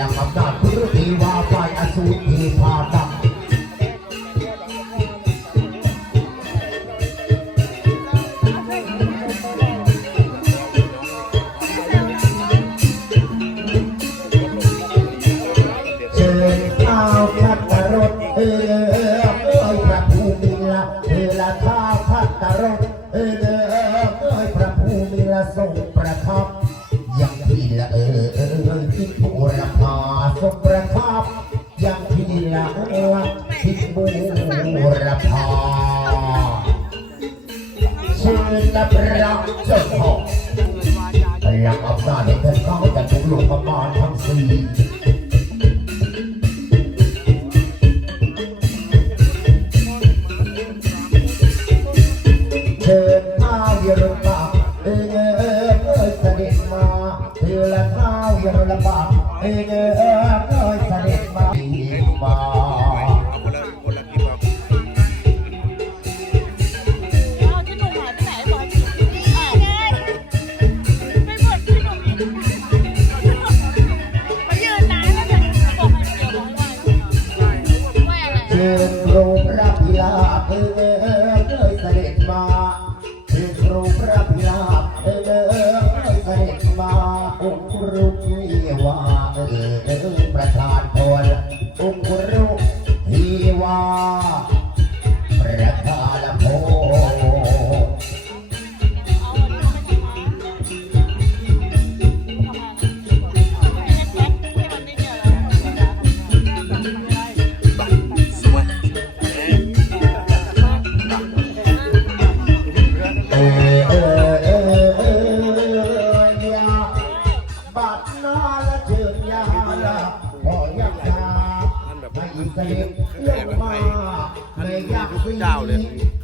หน้าลูกพลังอำนาจพุทธทีวาฝ่ายอสูรเทพาดังเชิญข้าวพัตรสเออเอ้ยพระภูมิละเออละข้าวพัตรสเออเอ้ยพระภูมิละทรงาวเยรบาเอยเอยเอย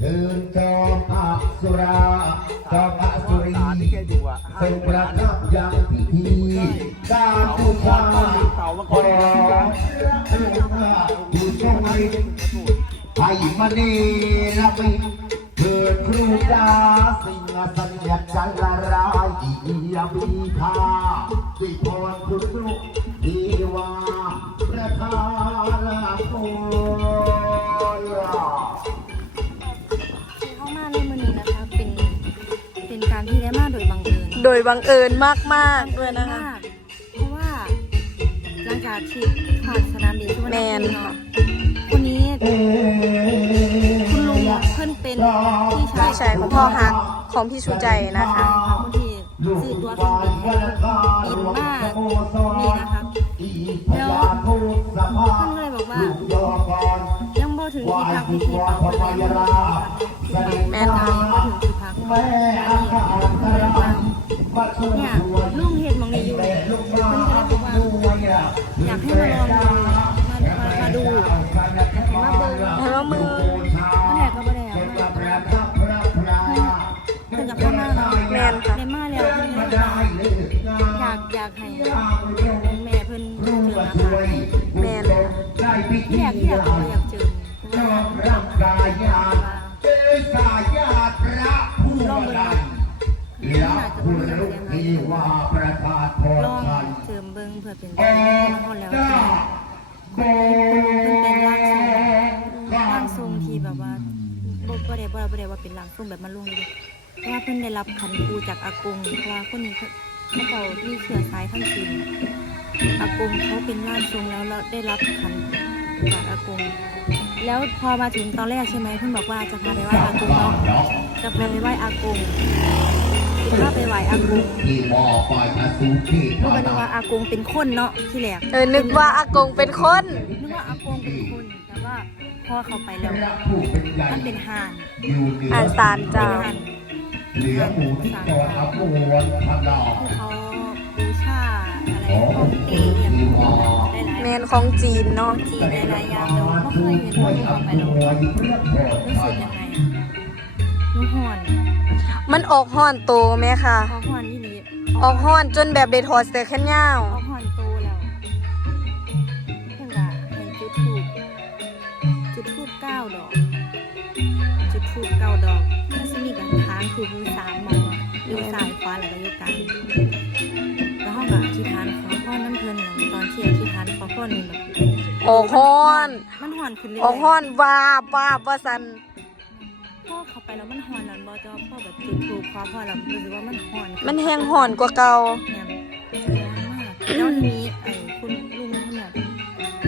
คืนจอมอักสุราจอมอสุรีทรงประทับยังพิธีการบูชาขอพระผู้ทรงฤทธิ์ให้มณีระบิเกิดครูดาสิงสัญญาจันละรายอียบีพาสิพรคุณลูกดีวาประธานโพ โดยบังเอิญมากๆด้วยนะคะมากเพราะว่าหลังจากที่ผ่านสนามบินสุวรรณแมภูนมิค่ะ เนาะคนนี้คุณลุงเพิ่นเป็นพี่ชายพี่ชายของพ่อฮักของพี่ชูใจนะคะคนที่ซื้อตัวเครื่องบินให้บินมากนี่นะคะแล้วเพิ่นก็เลยบอกว่ายังบ่ถึงที่พักพิธีเป่าเพิ่นเลยบ่ถึงแม่นค่ะยังบ่ถึงที่พักอันนี้ เนี่ยลุงเฮ็ดมองนี้อยู่เพิ่นก็เลยบอกว่าอยากให้มาลองดูมามามาดูมาเบิ่งแล้วมืออันไหนก็บ่ได้เอามาเพิ่นกับพ่อมาเนาะแม่นค่ะได้มาแล้วอกว่อยากอยากให้แม่เพิ่นเจอนะคะแมนค่ะที่อยากอยากเอยากเจอร่าร่างกายญาติเอ้ยกายา เบิ่งเพื่อเป็นคนอกละคนแล้วจ้าแต่โบเพิ่นเป็นร่างทรงร่างทรงที่แบบว่าบ่บ่ได้บ่ได้บ่ได้ว่าเป็นร่างทรงแบบมาลุงเลยเพราะว่าเพิ่นได้รับขันครูจากอากงเพราะว่าคนนี้เขาเขาเจ้ามีเชื้อสายทั้งจีนอากงเขาเป็นร่างทรงแล้วแล้วได้รับขันจากอากงแล้วพอมาถึงตอนแรกใช่ไหมเพิ่นบอกว่าจะพาไปไหว้อากงเนาะจะพาไปไหว้อากง พาไปไหว้อากงที่มอปล่อยอสุที่รู้กันว่าอากงเป็นคนเนาะที่แรกเออนึกว่าอากงเป็นคนนึกว่าอากงเป็นคนแต่ว่าพอเข้าไปแล้วพระผู้เป็นใหญ่มันเป็นห่านอยู่เหนืออ่านสารเป็จ้านห่านเหนือหมู่ที่ก่อนอภวนพระดอกที่เขาบูชาอะไรของตีอย่างได้หลายแมนของจีนเนาะจีนหลายๆอย่างเราไม่เคยเห็นว่าเข้าไปแล้วรู้สึกยังไงอะนูห่อน มันออกห่อนโตไหมคะเขาห่อนที่นี้ออกห่อนจนแบบเดทอดเสื้อแขนยาวเขาห่อนโตแล้วเพิ่งจะให้จุดถูกจจุดทูบเก้าดอก จุดทูบเก้าดอกแล้วจะมีการทานถูกมือสามหมออยู่ซ้ายขวาแล้วก็อยู่กลางแล้วห้องกับอธิษฐานขอพ่อน้ำเพลินตอนที่อธิษฐานขอพ่อนี่แบบออกฮ้อน มันหอนขึ้นเรื่อยออกฮ้อนวาบวาบว่าสัน พ่อเข้าไปแล้วมันหอนแล้วบอจะพ่อแบบจุดทูบขอพ่อแล้วรู้สึกว่ามันหอนขึ้มันแห้งห่อนกว่าเก่าเนี่ยร้อนมากแล้วทีนี้ไอ้คุณลุงเขาเนี่ย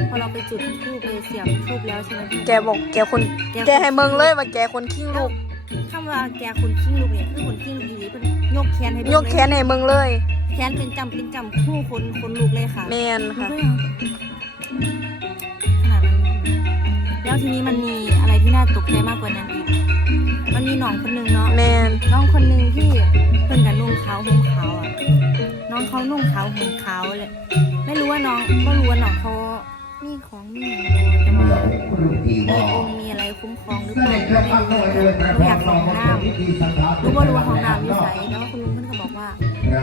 พอเราไปจุดทูบไปเสียบทูบแล้วใช่ไหมพี่แกบอกแกคนแกให้เมืองเลยว่าแกคนขี้ลูกคำว่าแกคนขี้ลูกเนี่ยคือคนขี้ลูกอีหลีเป็นยกแขนให้ดูยกแขนให้เมืองเลยแขนเป็นจำเป็นจำคู่คนคนลูกเลยค่ะแมนค่ะขนาดนั้นแล้วทีนี้มันมีอะไร ที่น่าตกใจมากกว่านั้นอีก มันมีน้องคนหนึงเนาะ แมนน้องคนหนึงที่เพิ่นกับนุ่งขาวห่มขาวอะ น้องเขานุ่งขาวห่มขาวเลย ไม่รู้ว่าน้องก็รู้ว่าน้องเขามีของมีอะไรจะมามีองค์มีอะไรคุ้มครองหรือเปล่าไม่รู้หนูอยากของน้ำรู้ว่ารู้ว่าของน้ำอยู่ใสแล้วคุณลุงเพิ่นก็บอกว่า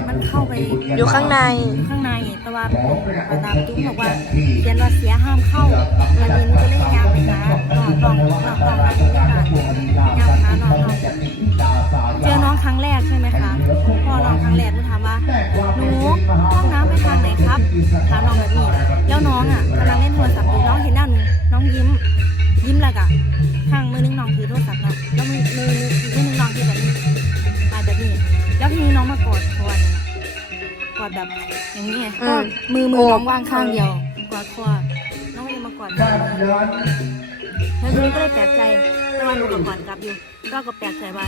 มันเข้าไปอยู่ข้างในข้างในแต่ว่าอาตามจุ๊กบอกว่าเขียนว่าเสียห้ามเข้าอันนี้มันก็เลยยางไปหาลองลองลองลองลองบรรยากาศยางหาลองลองเจอน้องครั้งแรกใช่ไหมคะพอน้องครั้งแรกหนูถามว่าหนูห้องน้ำไปทางไหนครับถามน้องแบบนี้ อย่างนี้ไงอืก็มมือมือโอบน้องว่างข้างเดียวกอดคอน้องก็เลยมากอดแบบนี้แล้วทีนี้ก็เลยแปลกใจแต่ว่าหนูก็กอดกลับอยู่ก็ก็แปลกใจว่า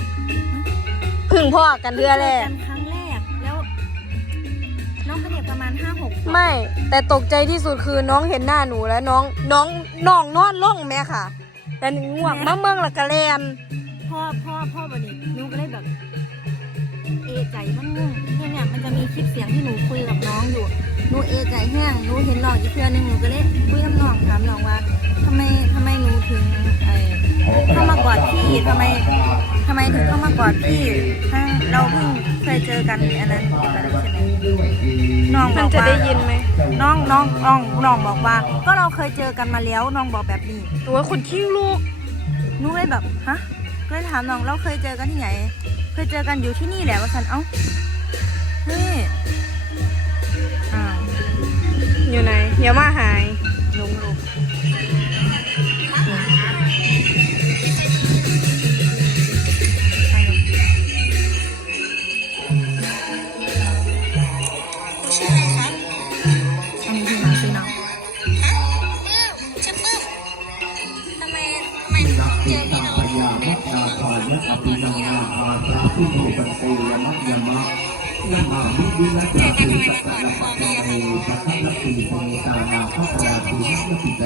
พึ่งพ่อกันเรือแรกกันครั้งแรกแล้วน้องเป็นเด็กประมาณห้าหกไม่ แต่ตกใจที่สุดคือน้องเห็นหน้าหนูแล้วน้องน้องน้องนอนล่องแม่ค่ะ แต่หนูง่วงมาเมืองละกะแลนพ่อพ่อพ่อบันนี้หนูก็เลยแบบ เอะใจมันงงเนี่ยเนี่ยมันจะมีคลิปเสียงที่หนูคุยกับน้องอยู่หนูเอะใจแห้งหนูเห็นน้องอีกเทือนึงหนูก็เลยคุยกับน้องถามน้องว่าทำไมทำไมหนูถึงไอเข้ามากอดพี่ทำไมทำไมถึงเข้ามากอดพี่ทั้งเราเพิ่งเคยเจอกันอันนั้นอันนั้นใช่ไหมน้องบมัอนกจะว่าได้ยินไหมน้องน้องน้องน้องบอกว่า ก็เราเคยเจอกันมาแล้วน้องบอกแบบนี้ ตัวคนขี้ลูกหนูเลยแบบฮะก็เลยถามน้องเราเคยเจอกันที่ไหน เคยเจอกันอยู่ที่นี่แหละว่าสันเอ้าเฮ้อ้าวอยู่ไหนเดี๋ยวมาหาย โ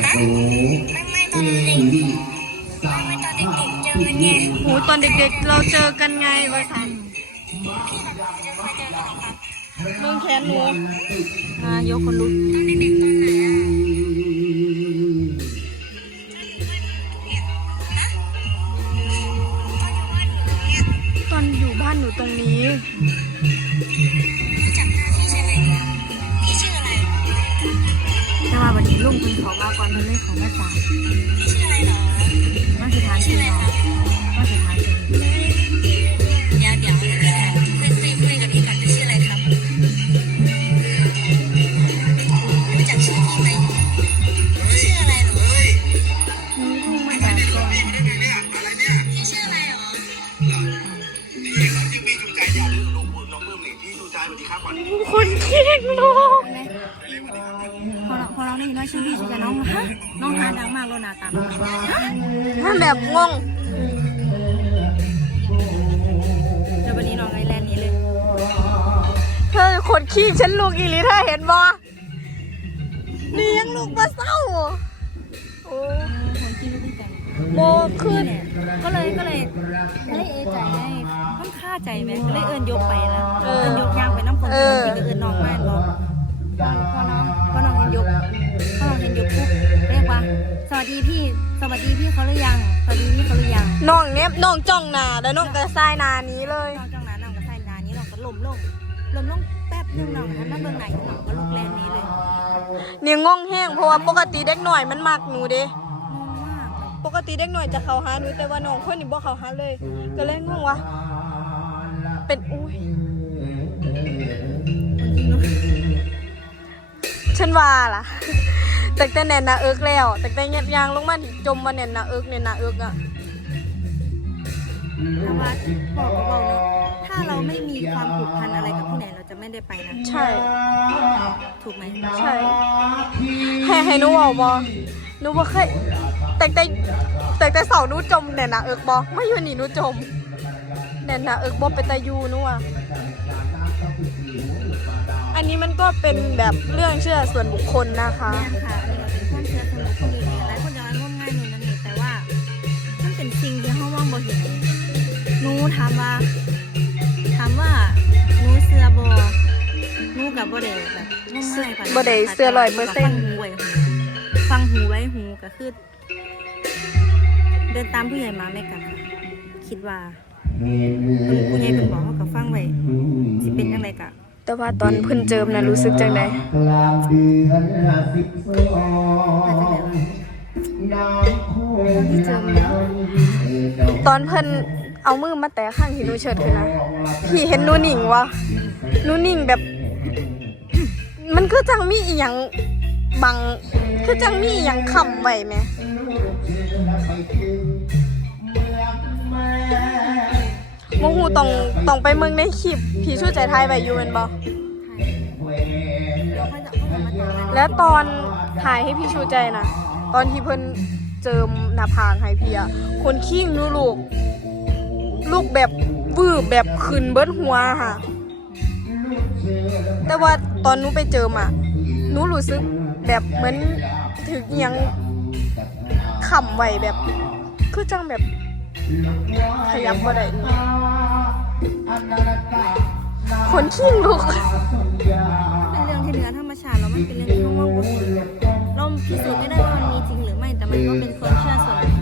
หตอนเด็กๆ เราเจอกันไงวะสันเมืองแขนหนูนายกคนลุกตอนอยู่บ้านหนูตรงนี้ ว่าวันนี้ลุงคุณขอมาก่อนมันเลยของแม่จ๋าชื่ออะไรหรอมาสุดท้ายชื่ออะไรมาสุดท้ายชื่อเดี๋ยวเดี๋ยวคุยคุยคุยกับพี่ก่อนจะชื่ออะไรครับรู้จักชื่อพี่ไหมชื่ออะไรหรอลุงมาจากก่อนพี่ชื่ออะไรหรอคนขี้ลูก พอเราเราได้ยินว่าชื่อพี่ชื่อจะน้องฮะน้องหาดังมากแล้วหนาตาแบบฮะแบบงงเดี๋ยววันนี้น้องไอแลนด์นี้เลยเธอคนขี้ฉันลูกอีหลีเธอเห็นบ่นี่ยังลูกมาเศร้าโอ้คนที่รู้พี่แต่งโบขึ้นก็เลยก็เลยก็เลยเอใจไงมันค่าใจไหมก็เลยเอิญยกไปนะเออเอิญยกยางไปน้ำฝนเออบางทีก็เอิญน้องมากบอกพอน้อง กพอน้องเห็นยกปุ๊บเรียกว่า สวัสดีพี่ สวัสดีพี่เขาหรือยัง สวัสดีพี่เขาหรือยังน้องเนี้ยน้องจ้องหน้าแล้วน้องกระซายหนานี้เลย น้องจังนั้นน้องก็ใส่นานี้น้องก็ล้มลงล้มลงแป๊บนึงน้องหันมาเบิ่งไหนน้องก็ลุกแลนนี้เลยนี่งงแห้งเพราะว่าปกติเด็กหน่อยมันมักหนูเด้งงมากแบบปติเด็กหน่อยจะเข้าหาหนูแต่ว่าน้องคนนี้บ่เข้าหาเลย ก็เลยงงว่าเป็นอุ้ยฉันว่าล่ะ แต่แต่แน่นหนาเอิกแล้ว แต่แต่เงียบยางลงมาที่จมมาแน่นหนาเอิกแน่นหนาเอิกอะเพราะว่าบอกก็บอกเนาะถ้าเราไม่มีความผูกพันอะไรกับที่ไหนเราจะไม่ได้ไปนะใช่ ถูกไหมใช่ให้ให้หนูเอาบอหนูบ่เคยแต่แต่แต่แต่เสาหนูจมแน่นหนาเอิกบอไม่อยู่นี่หนูจมแน่นหนาเอิกบอเป็นตายูหนูอะ อันนี้มันก็เป็นแบบเรื่องเชื่อส่วนบุคคลนะคะ แม่นค่ะอันนี้ก็เป็นความเชื่อส่วนบุคคลดีๆหลายคนจะมางมง่ายหนูนั่นนี่แต่ว่า มันเป็นสิ่งที่เขามองบ่เห็นหนูถามว่าถามว่าหนูเสื้อบ่หนูกับบ่ได้แบบงมง่ายปานนั้นบ่ได้เชื่อ100%ฟังหูไว้หูฟังหูไว้หูก็คือเดินตามผู้ใหญ่มาไม่กลับค่ะคิดว่าผู้ใหญ่เป็นบอกว่ากับฟังไว้สิเป็นจังไดกะ แต่ว่าตอนเพิ่นเจิมนะรู้สึกจังไดกลางเดือนสิบสองน้ำโคงน้ำตอนเพิ่นเอามือมาแตะข้างที่หนูเชิดขึ้นนะพี่เห็นหนูนิ่งวะหนูนิ่งแบบ มันคือจังมีอีหยังบัง คือจังมีอีหยังค้ำไว้แห มโหูต้องต้องไปเมืองในคลิปพี่ช่วยใจไทยไว้อยู่แม่นบ่เดี๋ยวค่อแล้วตอนถ่ายให้พี่ชูใจนะตอนที่เพิ่นเจิมหน้าผากให้พี่อะคนขี้งนูลูก ลูกแบบวืบแบบขึ้นเบิดหัวค่ะ แต่ว่าตอนนู้ไปเจิมอะนูรู้สึกแบบเหมือนถึกยังขำไหวแบบ คือจังแบบ ขยับบ่ได้คนขี้งลูกเป็นเรื่องที่เหนือธรรมชาติแล้วมันเป็นเรื่องที่เขามองบ่เห็นเราพิสูจน์ไม่ได้ว่ามันมีจริงหรือไม่ แต่มันก็เป็นความเชื่อส่วนบุคค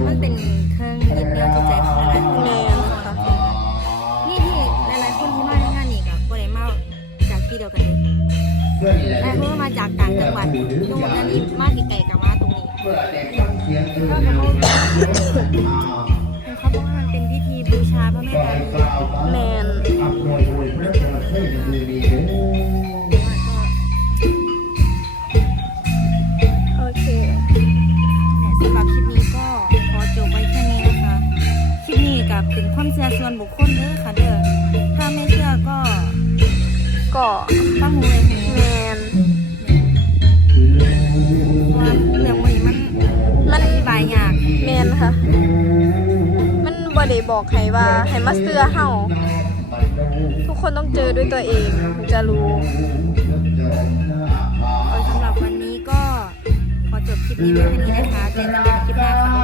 ลมันเป็นเครื่องยึดเหนี่ยวจิตใจของหลายๆคนแม่ค่ะนี่ที่หลายๆคนที่มาในงานนี้ก็บ่ได้มาจากที่เดียวกันเลย หลายคนก็มาจากต่างจังหวัดตรงนั้นนี่มาไกลๆกับมาตรงนี้ก็เขาเขาบอกว่ามันเป็นพิธีบูชาพระแม่ตานีแมนโอเคสำหรับคลิปนี้ก็ขอจบไว้แค่นี้นะคะ คลิปนี้กับเป็นความเชื่อส่วนบุคคลเด้อค่ะเด้อถ้าไม่เชื่อก็ก็ บอกให้ว่าให้มาเสื้อเห่าทุกคนต้องเจอด้วยตัวเองถึงจะรู้สำหรับวันนี้ก็ขอจบคลิปนี้ไว้แค่นี้นะคะเจอกันใหม่คลิปหน้าค่ะ